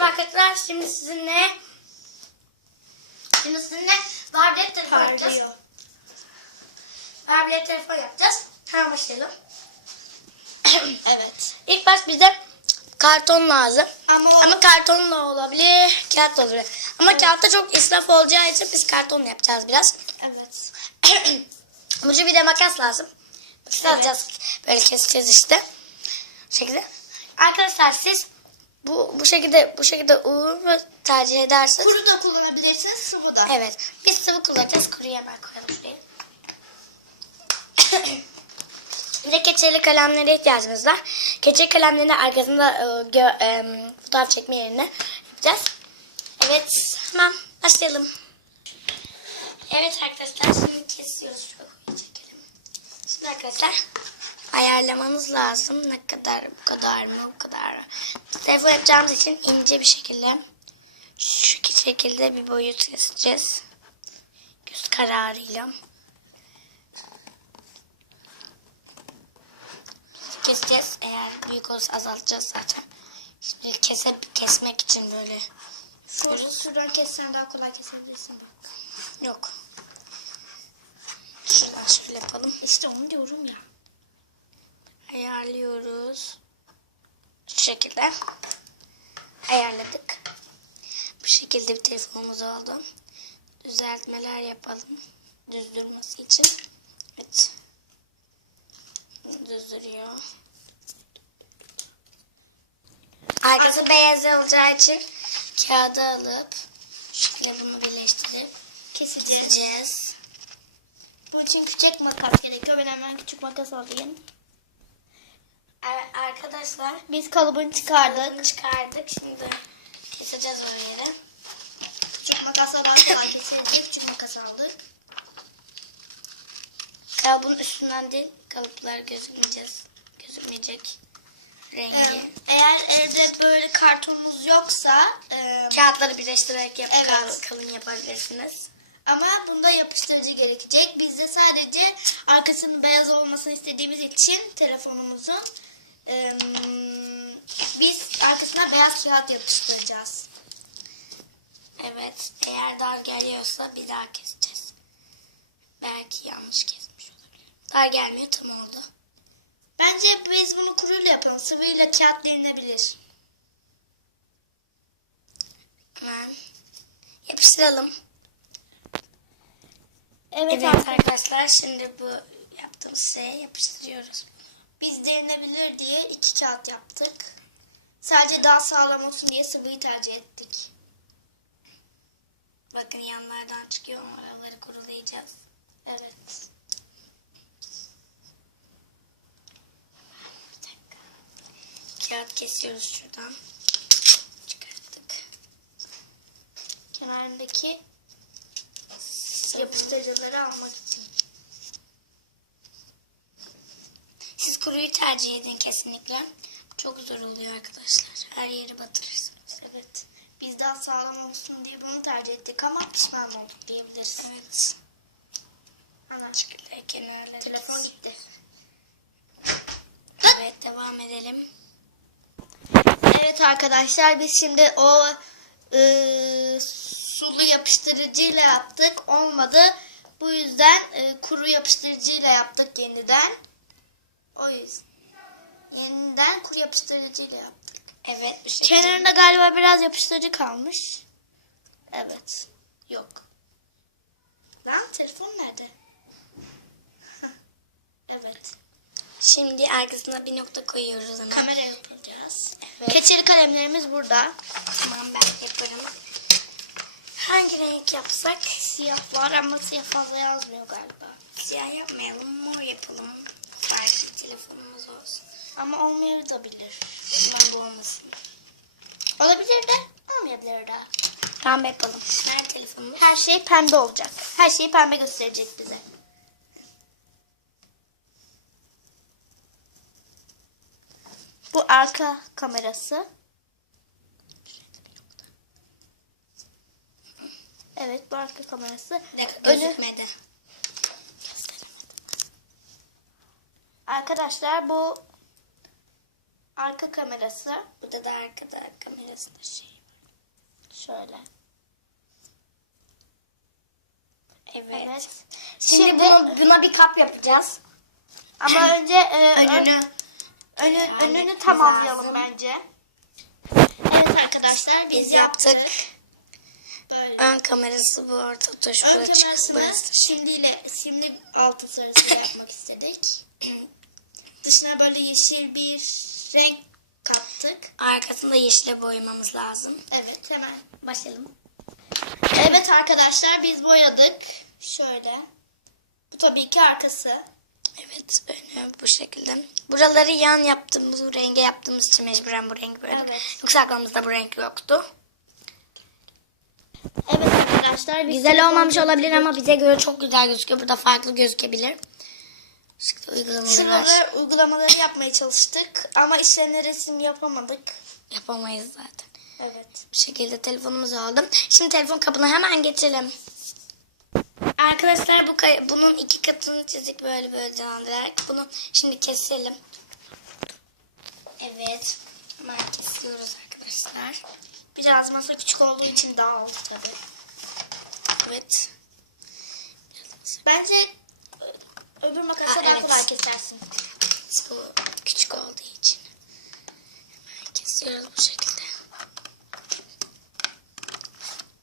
Merhaba arkadaşlar. Şimdi sizinle Şimdi sizinle tablet telefon yapacağız. Tablet telefon yapacağız. Hemen başlayalım. Evet. İlk baş bize karton lazım. Ama, Ama karton da olabilir, kağıt da olabilir. Ama kağıtta çok israf olacağı için biz karton yapacağız biraz. evet. Ucu bir de makas lazım. Makas Evet. alacağız. Böyle keseceğiz işte. Bu şekilde. Arkadaşlar siz bu bu şekilde bu şekilde uğur tercih ederseniz Kuru da kullanabilirsiniz, sıvı da. Evet. Biz sıvı kullanacağız. Kuruyu hemen koyalım şuraya. Bir de keçeli kalemlere ihtiyacımız var. Keçeli kalemlerin arkasında e, gö- e, fotoğraf çekme yerine yapacağız. Evet. Hemen başlayalım. Evet arkadaşlar şimdi kesiyoruz. Şimdi arkadaşlar ayarlamanız lazım. Ne kadar bu kadar mı bu kadar? Telefon yapacağımız için ince bir şekilde şu şekilde bir boyut keseceğiz. Göz kararıyla. Keseceğiz. Eğer büyük olursa azaltacağız zaten. Şimdi kese, kesmek için böyle Şuradan, şuradan kessen daha kolay kesebilirsin bak. yok. Şuradan şöyle yapalım. İşte onu diyorum ya. Ayarlıyoruz. Şu şekilde. Ayarladık. Bu şekilde bir telefonumuz oldu. Düzeltmeler yapalım. Düz durması için. Evet. Düz duruyor. Arkası beyaz olacağı için kağıdı alıp şekilde bunu birleştirip Keseceğiz. keseceğiz. Bunun için küçük makas gerekiyor. Ben hemen küçük makas alayım. Ar- Arkadaşlar Biz kalıbını çıkardık. Bunu çıkardık. Şimdi keseceğiz orayı. Küçük makasla daha kolay kesilecek. Küçük makas aldık. Kalıbın üstünden değil kalıplar gözükmeyeceğiz. Gözükmeyecek rengi. Ee, eğer evde böyle kartonunuz yoksa e, Kağıtları birleştirerek yapıp Evet. kal- kalın yapabilirsiniz. ama bunda yapıştırıcı gerekecek. Biz de sadece arkasının beyaz olmasını istediğimiz için telefonumuzun e, biz arkasına beyaz kağıt yapıştıracağız. Evet. Eğer dar geliyorsa bir daha keseceğiz. Belki yanlış kesmiş olabilir. Dar gelmiyor tam oldu. Bence biz bunu kuruyla yapalım. Sıvıyla kağıt denilebilir. Hemen yapıştıralım. Evet, Evet arkadaşlar. arkadaşlar şimdi bu yaptığımız şeye yapıştırıyoruz. Biz denilebilir diye iki kağıt yaptık. Sadece daha sağlam olsun diye sıvıyı tercih ettik. Bakın yanlardan çıkıyor oraları kurulayacağız. Evet. Kağıt kesiyoruz şuradan. Çıkarttık. Kenarındaki yapıştırıcıları almak için. Siz kuruyu tercih edin kesinlikle. Çok zor oluyor arkadaşlar. Her yeri batırırsınız. Evet. Biz daha sağlam olsun diye bunu tercih ettik ama pişman olduk diyebiliriz. Evet. Ana kenarları. telefon kes. gitti. Evet devam edelim. Evet arkadaşlar biz şimdi o e, sulu yapıştırıcıyla yaptık. Olmadı. Bu yüzden e, kuru yapıştırıcıyla yaptık yeniden. O yüzden. Yeniden kuru yapıştırıcıyla yaptık. Evet bu şekilde. Kenarında galiba biraz yapıştırıcı kalmış. Evet. Yok. Lan telefon nerede? Evet. Şimdi arkasına bir nokta koyuyoruz hemen. Kamera yapacağız. Evet. Keçeli kalemlerimiz burada. Tamam ben yaparım. Hangi renk yapsak? Siyah var ama siyah fazla yazmıyor galiba. Siyah yapmayalım, mor yapalım. Telefonumuz olsun. Ama olmayabilir. Aman bu olmasın. Olabilir de olmayabilir de. Tamam yapalım. Nerede telefonumuz? Her şey pembe olacak. Her şeyi pembe gösterecek bize. Bu arka kamerası. Evet bu arka kamerası. Dakika Önü, gözükmedi. Arkadaşlar bu arka kamerası. Burada da arkada kamerasında şey var. Şöyle. Evet. Evet. Şimdi, Şimdi- bunu, buna bir kap yapacağız. Ama önce e, Önünü. önü, önü, önünü tamamlayalım lazım. bence. Evet arkadaşlar biz, Biz yaptık. yaptık. Böyle. Ön kamerası bu ortada. Şurada Ön kamerasını şimdiyle simli altın sarısı yapmak istedik. Dışına böyle yeşil bir renk kattık. Arkasında yeşile boyamamız lazım. Evet hemen Başlayalım. Evet arkadaşlar biz boyadık. Şöyle. Bu tabii ki arkası. Evet önü bu şekilde. Buraları yan yaptığımız, bu renge yaptığımız için mecburen bu rengi boyadık. Evet. Yoksa aklımızda bu renk yoktu. Evet arkadaşlar Güzel olmamış olabilir ama bize göre çok güzel gözüküyor. Burada farklı gözükebilir. Şekilde uygulamaları. Şuraları uygulamaları yapmaya çalıştık ama işlerine resim yapamadık. Yapamayız zaten. Evet. Bu şekilde telefonumuzu aldım. Şimdi telefon kabına hemen geçelim. Arkadaşlar bu bunun iki katını çizdik böyle böyle canlandırarak. Bunu şimdi keselim. Evet. Hemen kesiyoruz arkadaşlar. Biraz masa küçük olduğu için dağıldı tabii. Evet. Bence öbür makasla daha evet. kolay kesersin. Bu küçük olduğu için. Hemen kesiyoruz bu şekilde.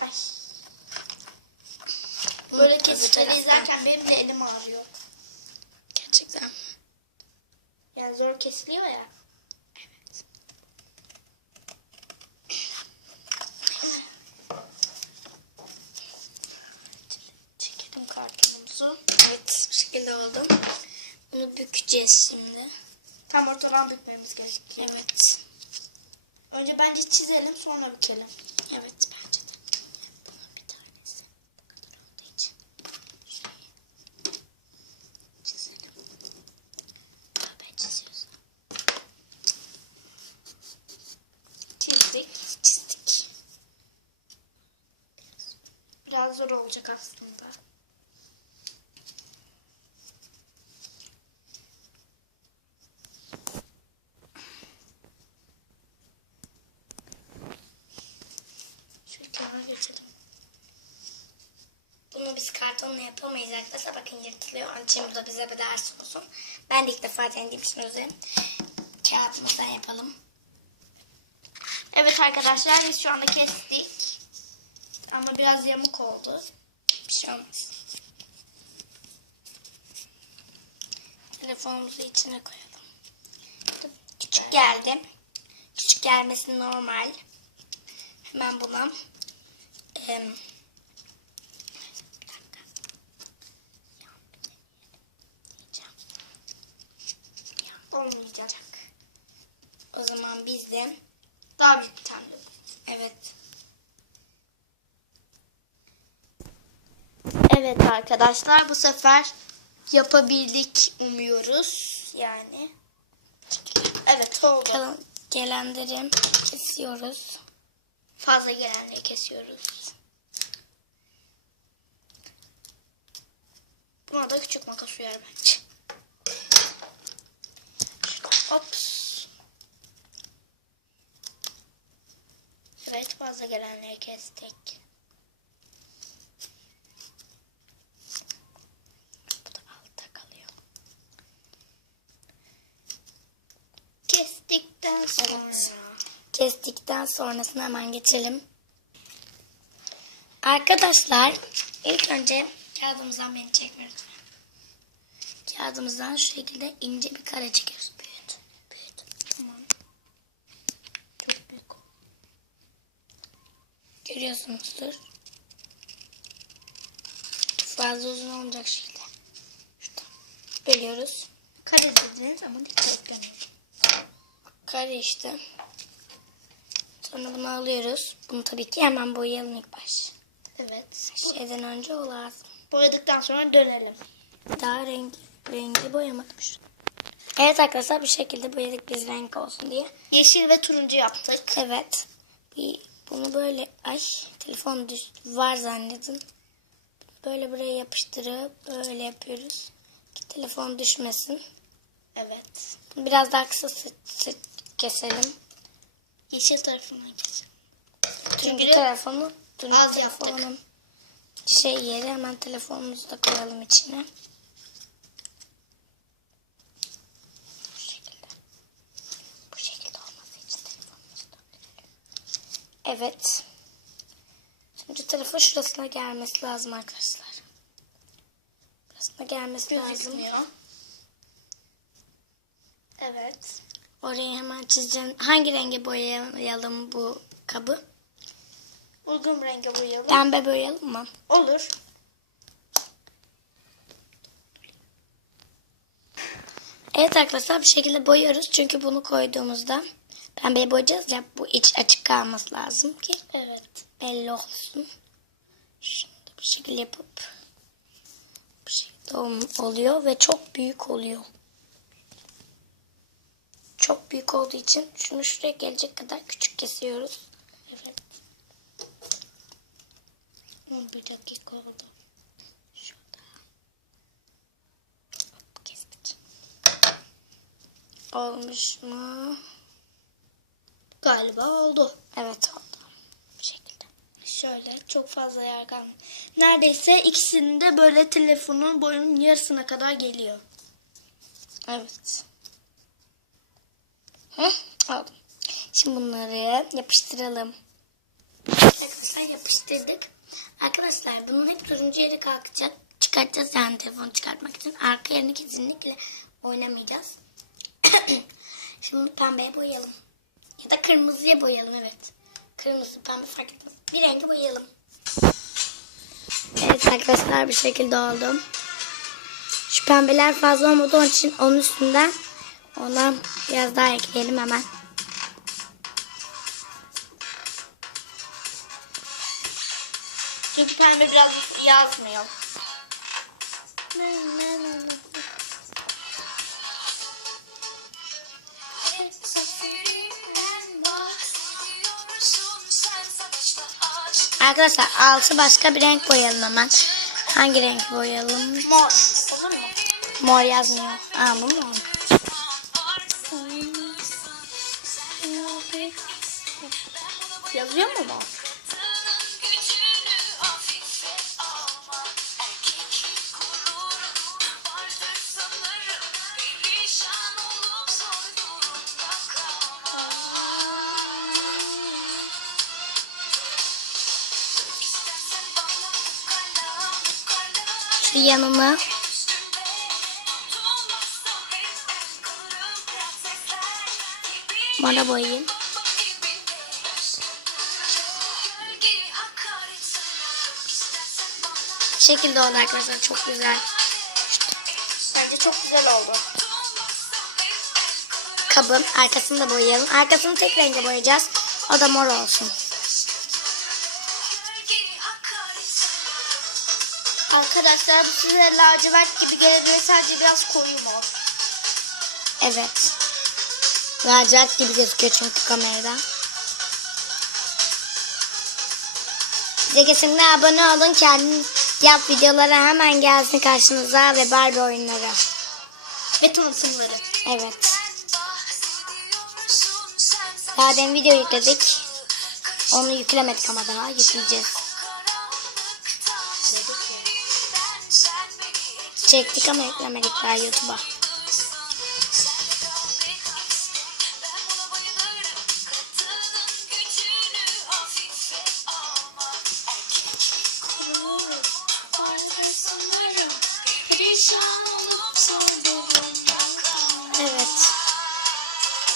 Ay. Böyle kesitleri izlerken benim de elim ağrıyor. Gerçekten. Yani zor kesiliyor ya. Evet. Çekelim kartonumuzu. Evet bu şekilde oldu. Bunu bükeceğiz şimdi. Tam ortadan bükmemiz gerekiyor. Evet. Önce bence çizelim sonra bükelim. Evet bence de. Bunun bir tanesi bu kadar olduğu için. Şurayı çizelim. Beraber çiziyoruz. Çizdik. Çizdik. Biraz zor olacak aslında. Şöyle kenara geçelim. Bunu biz kartonla yapamayız arkadaşlar. Bakın yırtılıyor. Onun için bu da bize bir ders olsun. Ben de ilk defa denediğim için özür Kağıtımızdan yapalım. Evet arkadaşlar biz şu anda kestik. Ama biraz yamuk oldu. Bir şey olmaz. Telefonumuzu içine koyalım. Küçük geldi. Küçük gelmesi normal. Hemen buna em, bir dakika. Yan bir deneyelim diyeceğim. Yan Olmayacak. O zaman biz de Daha bir tane. evet Evet arkadaşlar bu sefer yapabildik umuyoruz. Yani. Evet oldu. kalan gelenleri kesiyoruz. Fazla gelenleri kesiyoruz. Buna da küçük makas uyar bence. Ops. Evet fazla gelenleri kestik. Bu da altta kalıyor. Kestikten sonra. Evet. Kestikten sonrasına hemen geçelim. Arkadaşlar ilk önce kağıdımızdan beni lütfen. Kağıdımızdan şu şekilde ince bir kare çekiyoruz. Büyüt. Büyüt. Tamam. Çok büyük. oldu. Görüyorsunuzdur. Fazla uzun olmayacak şekilde. Şuradan bölüyoruz. Kare dediniz ama dikdörtgen. Kare işte. Sonra bunu alıyoruz. Bunu tabii ki hemen boyayalım ilk baş. Evet. Şeyden önce o lazım. Boyadıktan sonra dönelim. Daha rengi, rengi boyamadım şu. Evet arkadaşlar bu şekilde boyadık biz renk olsun diye. Yeşil ve turuncu yaptık. Evet. Bir, bunu böyle ay telefon düş, var zannedin. Böyle buraya yapıştırıp böyle yapıyoruz. Ki telefon düşmesin. Evet. Biraz daha kısa keselim. Yeşil tarafından kesin. Turuncu Çünkü telefonu, turuncu az yaptık. telefonun şey yeri hemen telefonumuzu da koyalım içine. Bu şekilde. Bu şekilde olması için telefonumuzu da Evet. Şimdi telefon şurasına gelmesi lazım arkadaşlar. Burasına gelmesi lazım. gözükmüyor. Evet. Orayı hemen çizeceğim. Hangi renge boyayalım bu kabı? Uygun renge boyayalım. Pembe boyayalım mı? Olur. Evet arkadaşlar bir şekilde boyuyoruz. Çünkü bunu koyduğumuzda pembeye boyayacağız ya bu iç açık kalması lazım ki Evet. belli olsun. Da bu şekilde yapıp bu şekilde ol- oluyor ve çok büyük oluyor. Çok büyük olduğu için şunu şuraya gelecek kadar küçük kesiyoruz. Evet. 11 dakika oldu. Şurada. Hop, kestik. Olmuş mu? Galiba oldu. Evet oldu. Bu şekilde. Şöyle çok fazla kalmadı. Neredeyse ikisinin de böyle telefonun boyunun yarısına kadar geliyor. Evet. Hı, aldım. Şimdi bunları yapıştıralım. Arkadaşlar yapıştırdık. Arkadaşlar bunun hep turuncu yeri kalkacak. Çıkartacağız yani telefonu çıkartmak için. Arka yerini kesinlikle oynamayacağız. Şimdi pembeye boyayalım. Ya da kırmızıya boyayalım evet. Kırmızı pembe fark etmez. Bir rengi boyayalım. Evet arkadaşlar bir şekilde oldu. Şu pembeler fazla olmadığı için onun üstünden ona biraz daha ekleyelim hemen. Çünkü pembe biraz yazmıyor. Arkadaşlar altı başka bir renk boyayalım hemen. Hangi renk boyayalım? Mor. Olur mu? Mor yazmıyor. Aa bu mu? Yazıyor mu mor? Şu yanına mora boyayayım. Bu şekilde oldu arkadaşlar. Çok güzel. Bence çok güzel oldu. Kabın arkasını da boyayalım. Arkasını tek renge boyayacağız. O da mor olsun. Arkadaşlar bu size lacivert gibi gelebilir sadece biraz koyu mor. Evet. Lacivert gibi gözüküyor çünkü kamerada. Bize kesinlikle abone olun. Kendin yap videoları hemen gelsin karşınıza ve Barbie oyunları. Ve tanıtımları. Evet. Daha demin video yükledik. Onu yüklemedik ama daha yükleyeceğiz. Çektik ama yüklemedik daha YouTube'a. Evet.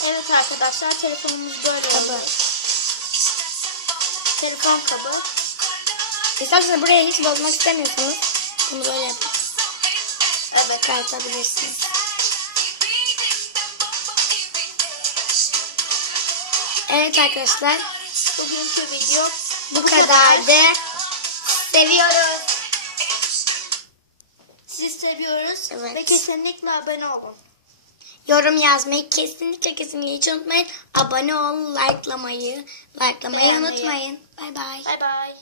Evet arkadaşlar telefonumuz böyle Kabı. oldu. Telefon kabı. İsterseniz buraya hiç bozmak istemiyorsunuz. Bunu böyle yapıp Evet. çıkartabilirsiniz. Evet arkadaşlar. Bugünkü video Bu kadardı. Seviyoruz. Sizi seviyoruz Evet. ve kesinlikle abone olun. Yorum yazmayı kesinlikle kesinlikle hiç unutmayın. Abone ol, likelamayı, likelamayı Beğenmeyi. unutmayın. Bay bay. Bay bay.